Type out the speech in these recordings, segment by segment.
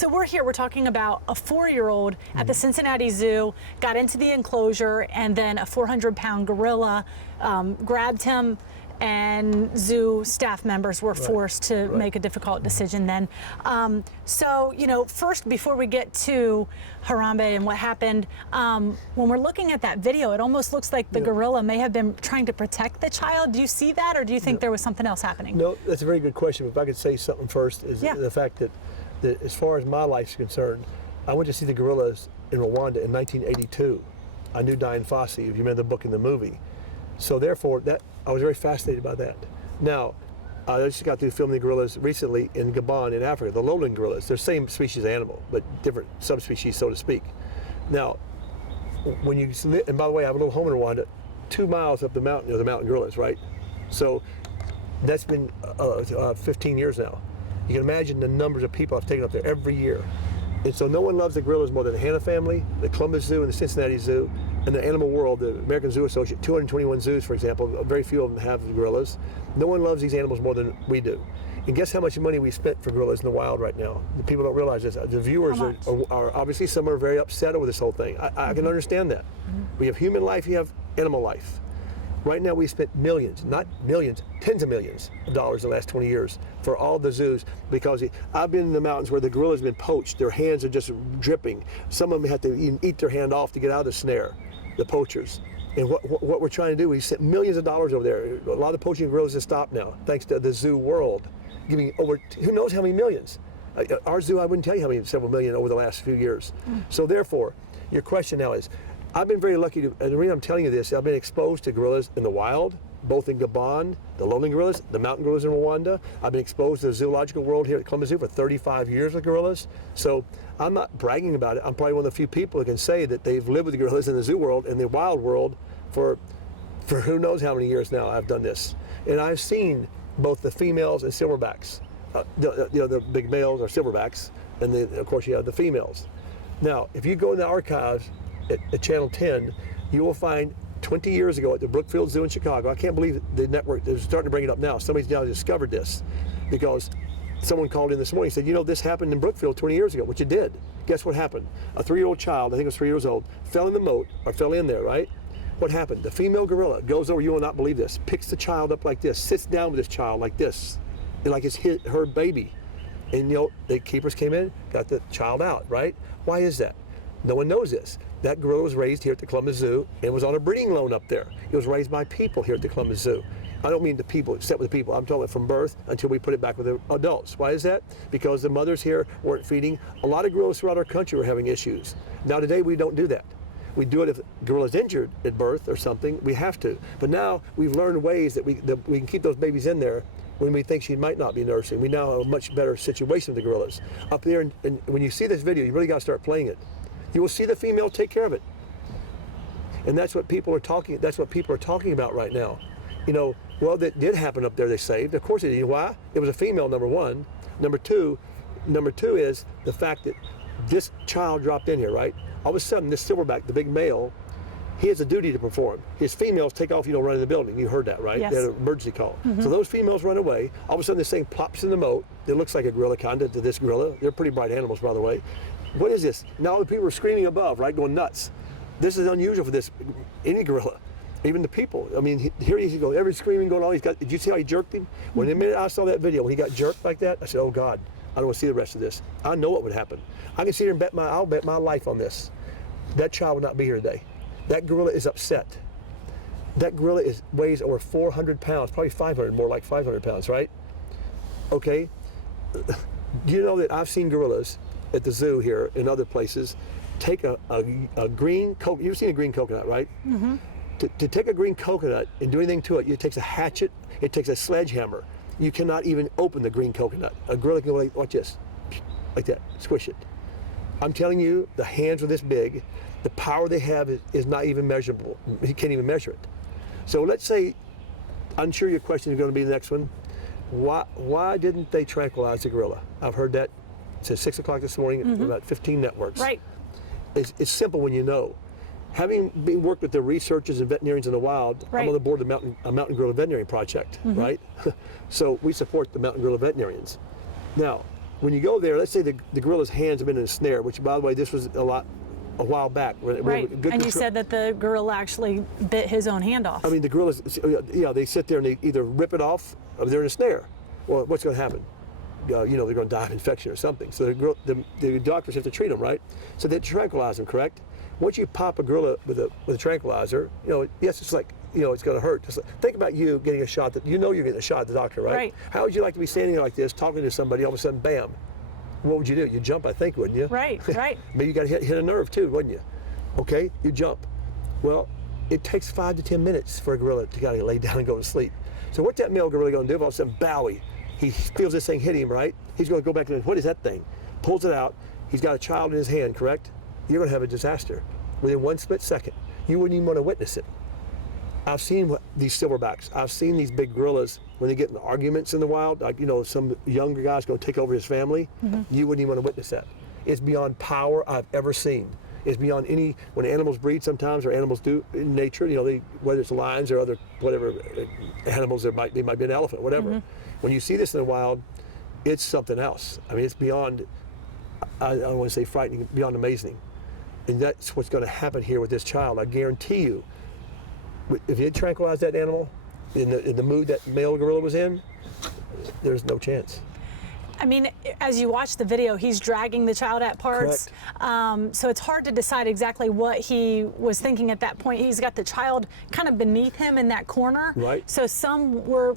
So we're here, we're talking about a 4-year-old at the Cincinnati Zoo, got into the enclosure, and then a 400-pound gorilla grabbed him, and zoo staff members were forced to make a difficult decision then. So, you know, first, before we get to Harambe and what happened, when we're looking at that video, it almost looks like the gorilla may have been trying to protect the child. Do you see that, or do you think there was something else happening? No, that's a very good question. If I could say something first, is the fact that as far as my life's concerned, I went to see the gorillas in Rwanda in 1982. I knew Diane Fossey, if you remember the book and the movie. So therefore, I was very fascinated by that. Now, I just got through filming the gorillas recently in Gabon in Africa, the lowland gorillas. They're the same species of animal, but different subspecies, so to speak. Now, when you, and by the way, I have a little home in Rwanda, 2 miles up the mountain are the mountain gorillas, right? So that's been 15 years now. You can imagine the numbers of people I've taken up there every year. And so no one loves the gorillas more than the Hanna family, the Columbus Zoo, and the Cincinnati Zoo, and the animal world, the American Zoo Association, 221 zoos, for example, very few of them have the gorillas. No one loves these animals more than we do. And guess how much money we spent for gorillas in the wild right now? The people don't realize this. The viewers are obviously, some are very upset over this whole thing. I can understand that. We have human life, you have animal life. Right now we spent millions, not millions, tens of millions of dollars in the last 20 years for all the zoos, because I've been in the mountains where the gorillas have been poached. Their hands are just dripping. Some of them have to even eat their hand off to get out of the snare, the poachers. And what we're trying to do, we sent millions of dollars over there. A lot of the poaching gorillas have stopped now, thanks to the zoo world, giving over, who knows how many millions. Our zoo, I wouldn't tell you how many, several million over the last few years. So therefore, your question now is, I've been very lucky to, and the reason I'm telling you this, I've been exposed to gorillas in the wild, both in Gabon, the lowland gorillas, the mountain gorillas in Rwanda. I've been exposed to the zoological world here at Columbus Zoo for 35 years with gorillas. So I'm not bragging about it. I'm probably one of the few people who can say that they've lived with the gorillas in the zoo world and the wild world for who knows how many years now I've done this. And I've seen both the females and silverbacks. The big males are silverbacks, and then of course you have the females. Now, if you go in the archives, at Channel 10, you will find 20 years ago at the Brookfield Zoo in Chicago. I can't believe the network is starting to bring it up now. Somebody's now discovered this, because someone called in this morning and said, you know, this happened in Brookfield 20 years ago, which it did. Guess what happened? A 3-year-old child, I think it was 3 years old, fell in the moat, or fell in there, right? What happened? The female gorilla goes over, you will not believe this, picks the child up like this, sits down with this child like this, and like it's her baby. And you know, the keepers came in, got the child out, right? Why is that? No one knows this. That gorilla was raised here at the Columbus Zoo and was on a breeding loan up there. It was raised by people here at the Columbus Zoo. I don't mean the people, except with the people. I'm talking about from birth until we put it back with the adults. Why is that? Because the mothers here weren't feeding. A lot of gorillas throughout our country were having issues. Now today we don't do that. We do it if the gorilla's injured at birth or something, we have to. But now we've learned ways that we can keep those babies in there when we think she might not be nursing. We now have a much better situation with the gorillas. Up there, and when you see this video, you really got to start playing it. You will see the female take care of it. And that's what people are talking about right now. You know, well, that did happen up there, they saved. Of course it did. Why? It was a female, number one. Number two is the fact that this child dropped in here, right? All of a sudden, this silverback, the big male, he has a duty to perform. His females take off, you don't run in the building. You heard that, right? Yes. They had an emergency call. So those females run away. All of a sudden, this thing plops in the moat. It looks like a gorilla, kind of, to this gorilla. They're pretty bright animals, by the way. What is this? Now the people are screaming above, right, going nuts. This is unusual for this, any gorilla, even the people. I mean, here he's going, every screaming going on. Did you see how he jerked him? When the minute I saw that video, when he got jerked like that, I said, oh God, I don't want to see the rest of this. I know what would happen. I can sit here and I'll bet my life on this. That child will not be here today. That gorilla is upset. That gorilla weighs over 400 pounds, probably 500, more like 500 pounds, right? Okay. Do you know that I've seen gorillas at the zoo here and other places take a green coconut? You've seen a green coconut, right? To take a green coconut and do anything to it, it takes a hatchet, it takes a sledgehammer. You cannot even open the green coconut. A gorilla can go like, watch this, like that, squish it. I'm telling you, the hands are this big. The power they have is not even measurable. You can't even measure it. So let's say, I'm sure your question is going to be the next one. Why didn't they tranquilize the gorilla? I've heard that since 6 o'clock this morning, about 15 networks. Right. It's simple when you know. Having been worked with the researchers and veterinarians in the wild, I'm on the board of the Mountain Gorilla Veterinary Project, right? So we support the Mountain Gorilla veterinarians. Now, when you go there, let's say the gorilla's hands have been in a snare, which, by the way, this was a while back. Right, and you said that the gorilla actually bit his own hand off. I mean, the gorillas, they sit there and they either rip it off or they're in a snare. Well, what's going to happen? They're going to die of infection or something. So the doctors have to treat them, right? So they tranquilize them, correct? Once you pop a gorilla with a tranquilizer, yes, it's like, it's going to hurt. Just think about you getting a shot that you're getting a shot at the doctor, right? Right. How would you like to be standing there like this, talking to somebody, all of a sudden, bam? What would you do? You'd jump, I think, wouldn't you? Right, right. Maybe you got to hit a nerve too, wouldn't you? Okay, you jump. Well, it takes 5 to 10 minutes for a gorilla to kind of lay down and go to sleep. So what's that male gorilla going to do? All of a sudden, Bowie, he feels this thing hit him, right? He's going to go back and what is that thing? Pulls it out. He's got a child in his hand, correct? You're going to have a disaster within 1 split second. You wouldn't even want to witness it. I've seen these silverbacks. I've seen these big gorillas when they get in arguments in the wild. Like, some younger guy's going to take over his family. You wouldn't even want to witness that. It's beyond power I've ever seen. It's beyond when animals breed sometimes, or animals do in nature, whether it's lions or other, whatever animals there might be an elephant, whatever. When you see this in the wild, it's something else. I mean, it's beyond, I don't want to say frightening, beyond amazing. And that's what's going to happen here with this child. I guarantee you, if you tranquilize that animal in the mood that male gorilla was in, there's no chance. I mean, as you watch the video, he's dragging the child at parts. So it's hard to decide exactly what he was thinking at that point. He's got the child kind of beneath him in that corner. Right. So some were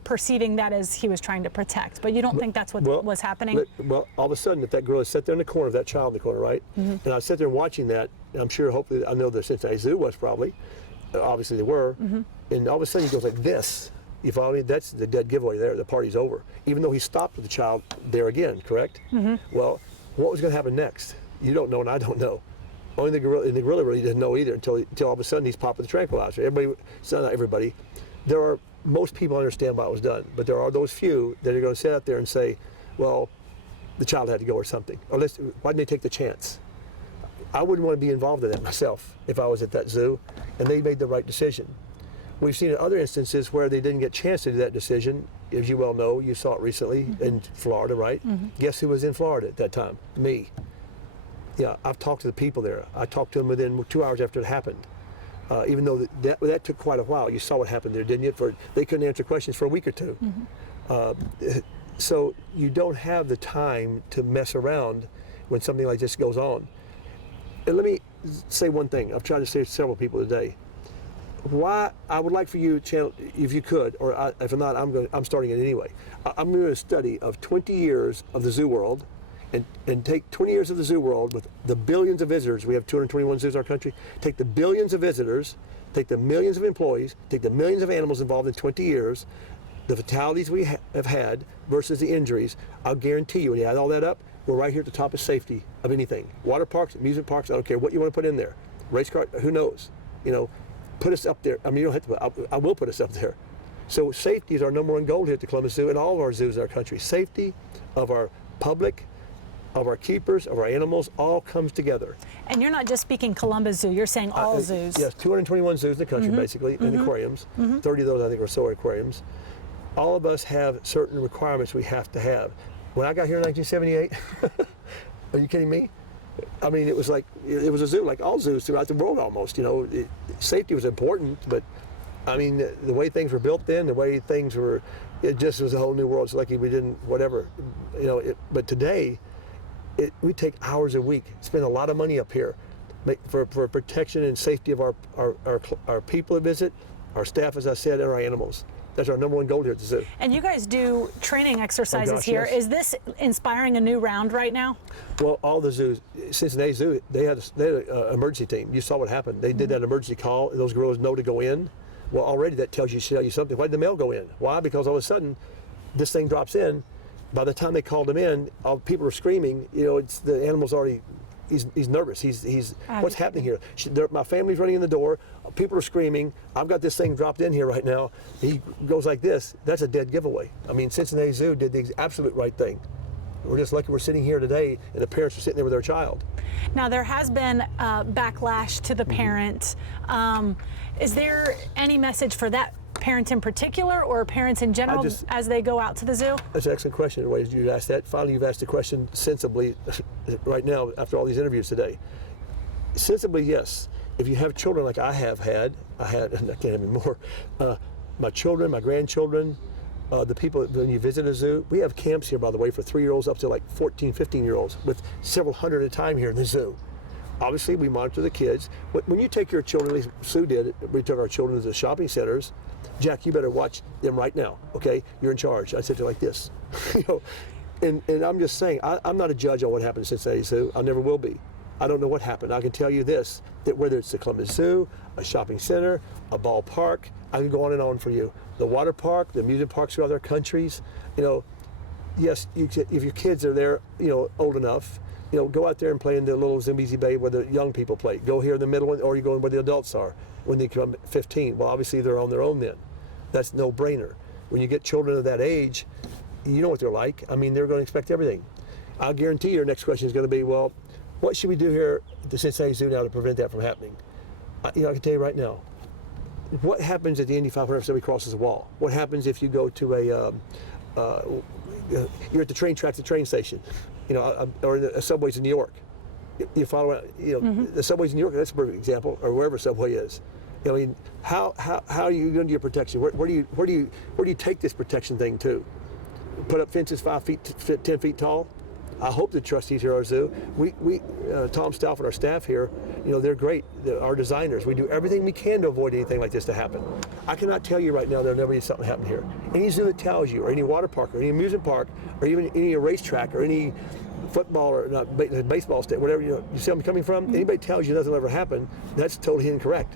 perceiving that as he was trying to protect, but you don't think that's what was happening? Well, all of a sudden, if that gorilla sat there in the corner, that child in the corner, right? And I sat there watching that, and I'm sure, hopefully, I know the Cincinnati Zoo was probably. Obviously they were. And all of a sudden he goes like this. You follow me? That's the dead giveaway there. The party's over. Even though he stopped with the child there again, correct? Well, what was going to happen next? You don't know, and I don't know. Only the gorilla really didn't know either until all of a sudden he's popping the tranquilizer. Everybody, so not everybody. Most people understand why it was done, but there are those few that are going to sit out there and say, well, the child had to go or something. Or why didn't they take the chance? I wouldn't want to be involved in that myself if I was at that zoo, and they made the right decision. We've seen in other instances where they didn't get a chance to do that decision. As you well know, you saw it recently in Florida, right? Guess who was in Florida at that time? Me. Yeah, I've talked to the people there. I talked to them within 2 hours after it happened. Even though that took quite a while. You saw what happened there, didn't you? They couldn't answer questions for a week or two. So you don't have the time to mess around when something like this goes on. And let me say one thing. I've tried to say to several people today. Why I would like for you, channel, if you could, or if not, I'm starting it anyway. I'm doing a study of 20 years of the zoo world, and take 20 years of the zoo world with the billions of visitors. We have 221 zoos in our country. Take the billions of visitors, take the millions of employees, take the millions of animals involved in 20 years, the fatalities we have had versus the injuries. I'll guarantee you, when you add all that up, we're right here at the top of safety of anything. Water parks, amusement parks, I don't care what you want to put in there. Race car, who knows? Put us up there. I mean, you don't have to, I will put us up there. So safety is our number one goal here at the Columbus Zoo and all of our zoos in our country. Safety of our public, of our keepers, of our animals, all comes together. And you're not just speaking Columbus Zoo, you're saying all zoos. Yes, 221 zoos in the country, basically, and aquariums. 30 of those, I think, are solar aquariums. All of us have certain requirements we have to have. When I got here in 1978, are you kidding me? I mean, it was a zoo like all zoos throughout the world almost. Safety was important, but I mean, the way things were built then, the way things were, it just was a whole new world. It's like we didn't, whatever, but today, we take hours a week, spend a lot of money up here for protection and safety of our people that visit, our staff, as I said, and our animals. That's our number one goal here at the zoo. And you guys do training exercises here. Yes. Is this inspiring a new round right now? Well, all the zoos, Cincinnati Zoo, they had an emergency team. You saw what happened. They did that emergency call, and those gorillas know to go in. Well, already that tells you something. Why did the male go in? Why? Because all of a sudden, this thing drops in. By the time they called him in, all people are screaming. It's the animal's already. He's nervous. He's what's happening here? My family's running in the door. People are screaming. I've got this thing dropped in here right now. He goes like this. That's a dead giveaway. I mean, Cincinnati Zoo did the absolute right thing. We're just lucky we're sitting here today, and the parents are sitting there with their child. Now, there has been backlash to the parent. Is there any message for that parents in particular or parents in general as they go out to the zoo? That's an excellent question. The way you asked that, finally you've asked the question sensibly right now after all these interviews today. Sensibly, yes. If you have children like I had, and I can't have any more, my children, my grandchildren, the people, when you visit a zoo, we have camps here, by the way, for 3-year-olds up to like 14, 15-year-olds with several hundred at a time here in the zoo. Obviously, we monitor the kids. When you take your children, at least Sue did, we took our children to the shopping centers. Jack, you better watch them right now, okay? You're in charge. I said to like this. And I'm just saying, I'm not a judge on what happened at Cincinnati Zoo. I never will be. I don't know what happened. I can tell you this, that whether it's the Columbus Zoo, a shopping center, a ballpark, I can go on and on for you. The water park, the amusement parks throughout other countries, yes, if your kids are there, old enough, go out there and play in the little Zimbizi Bay where the young people play. Go here in the middle, or you go in where the adults are when they come 15. Well, obviously they're on their own then. That's no brainer. When you get children of that age, you know what they're like. I mean, they're going to expect everything. I'll guarantee your next question is going to be, well, what should we do here at the Cincinnati Zoo now to prevent that from happening? I can tell you right now. What happens at the Indy 500 if somebody crosses a wall? What happens if you go to you're at the train track, the train station, or the subways in New York? You follow, the subways in New York. That's a perfect example, or wherever subway is. I mean, how are you going to do your protection? Where do you take this protection thing to? Put up fences 5 feet, 10 feet tall? I hope the trustees here at our zoo, Tom Stalf and our staff here, they're great. Our designers, we do everything we can to avoid anything like this to happen. I cannot tell you right now there'll never be something happen here. Any zoo that tells you, or any water park, or any amusement park, or even any racetrack, or any football or not baseball state, whatever you see I'm coming from. Anybody tells you nothing will ever happen, that's totally incorrect.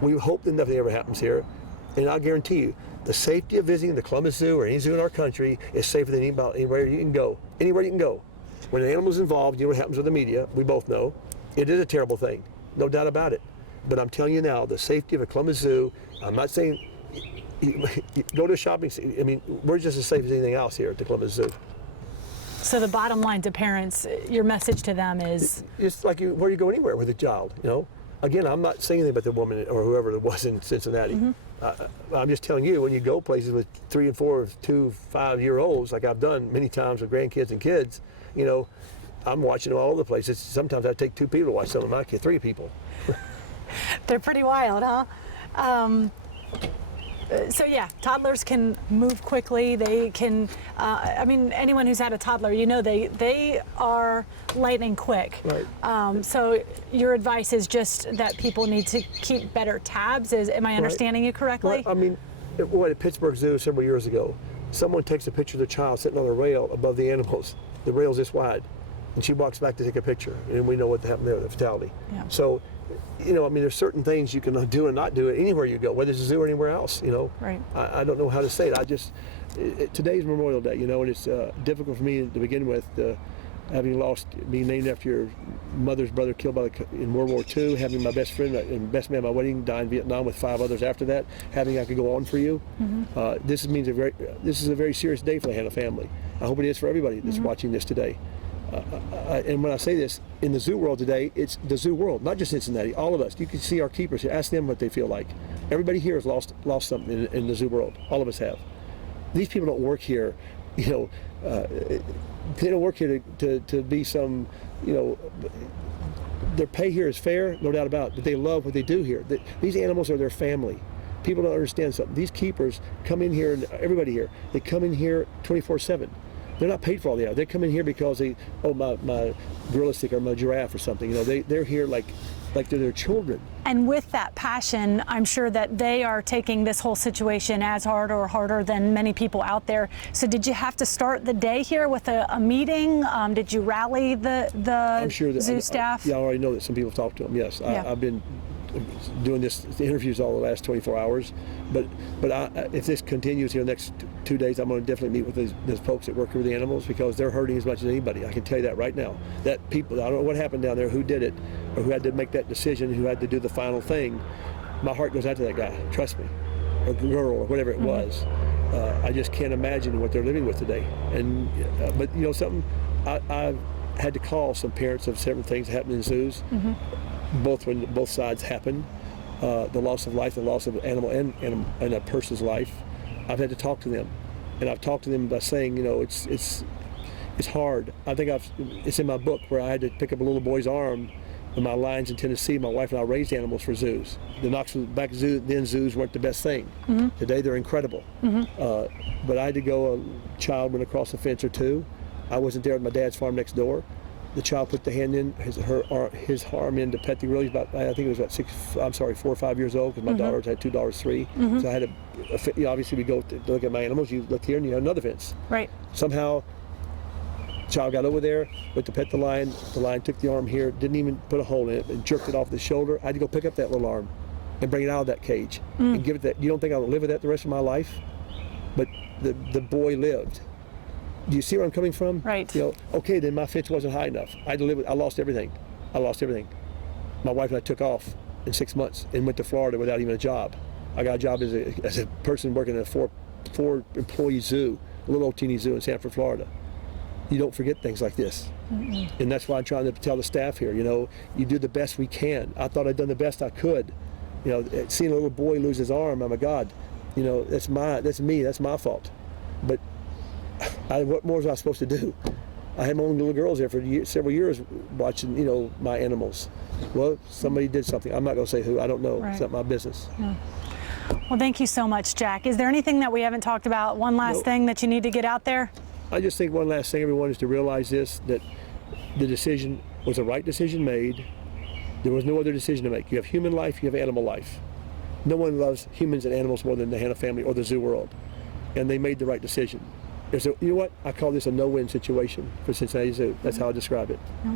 We hope that nothing ever happens here, and I'll guarantee you, the safety of visiting the Columbus Zoo or any zoo in our country is safer than anywhere you can go. Anywhere you can go. When an animal's involved, you know what happens with the media. We both know. It is a terrible thing, no doubt about it. But I'm telling you now, the safety of a Columbus Zoo, I'm not saying go to a shopping center. I mean, we're just as safe as anything else here at the Columbus Zoo. So the bottom line to parents, your message to them is? It's like where you go anywhere with a child, Again, I'm not saying anything about the woman or whoever it was in Cincinnati. I'm just telling you, when you go places with 3 and 4, 2, 5-year-olds, like I've done many times with grandkids and kids, I'm watching them all over the place. Sometimes I take 2 people to watch some of my kids, 3 people. They're pretty wild, huh? So yeah, toddlers can move quickly. They can, anyone who's had a toddler, they are lightning quick. Right. So your advice is just that people need to keep better tabs. Am I understanding you correctly? Well, I mean, at Pittsburgh Zoo several years ago, someone takes a picture of the child sitting on a rail above the animals. The rail's this wide, and she walks back to take a picture, and we know what happened there, the fatality. Yeah. So, there's certain things you can do and not do it anywhere you go, whether it's a zoo or anywhere else, Right. I don't know how to say it. Today's Memorial Day, and it's difficult for me to begin with, having being named after your mother's brother killed in World War II, having my best friend and best man at my wedding die in Vietnam with 5 others after that, I could go on for you. This is a very serious day for the Hanna family. I hope it is for everybody that's watching this today. And when I say this, in the zoo world today, it's the zoo world, not just Cincinnati, all of us. You can see our keepers here. Ask them what they feel like. Everybody here has lost something in the zoo world. All of us have. These people don't work here, they don't work here to be some, their pay here is fair, no doubt about it, but they love what they do here. These animals are their family. People don't understand something. These keepers come in here, and everybody here, they come in here 24/7. They're not paid for all the hours. They come in here because my gorilla stick or my giraffe or something. They're here like they're their children. And with that passion, I'm sure that they are taking this whole situation as hard or harder than many people out there. So did you have to start the day here with a meeting? Did you rally the I'm sure that, zoo staff? I already know that some people have talked to them, yes. Yeah. I've been doing the interviews all the last 24 hours. But if this continues here the next 2 days, I'm going to definitely meet with those folks that work with the animals, because they're hurting as much as anybody. I can tell you that right now. That people, I don't know what happened down there, who did it, or who had to make that decision, who had to do the final thing. My heart goes out to that guy, trust me, or girl, or whatever it was. I just can't imagine what they're living with today. And but something, I've had to call some parents of several things that happen in zoos, both when both sides happen. the loss of life, the loss of an animal and a person's life, I've had to talk to them, and I've talked to them by saying, you know, it's hard. I think it's in my book where I had to pick up a little boy's arm in my lines in Tennessee. My wife and I raised animals for zoos. The Knoxville back then zoos weren't the best thing. Today they're incredible. But I had to go. A child went across a fence or two. I wasn't there at my dad's farm next door. The child put the hand in his arm in to pet the gorilla. He's about, I think it was about 4 or 5 years old, because my daughter had 2 daughters, 3. So I had to, you know, obviously we go to look at my animals. You look here and you have another fence. Right. Somehow, the child got over there, went to pet the lion. The lion took the arm here, didn't even put a hole in it, and jerked it off the shoulder. I had to go pick up that little arm and bring it out of that cage and give it that. You don't think I'll live with that the rest of my life? But the boy lived. Do you see where I'm coming from? Right. You know, okay, then my fence wasn't high enough. I had to live with, I lost everything. My wife and I took off in 6 months and went to Florida without even a job. I got a job as a person working at a four employee zoo, a little old teeny zoo in Sanford, Florida. You don't forget things like this. And that's why I'm trying to tell the staff here, you know, you do the best we can. I thought I'd done the best I could. You know, seeing a little boy lose his arm, oh my God, you know, that's me, that's my fault. But what more was I supposed to do? I had my own little girls there for several years watching, you know, my animals. Well, somebody did something. I'm not going to say who. I don't know. Right. It's not my business. Yeah. Well, thank you so much, Jack. Is there anything that we haven't talked about? One last thing that you need to get out there? I just think one last thing, everyone, is to realize this, that the decision was the right decision made. There was no other decision to make. You have human life, you have animal life. No one loves humans and animals more than the Hanna family or the zoo world. And they made the right decision. You know what? I call this a no-win situation for Cincinnati Zoo. That's how I describe it. Yep.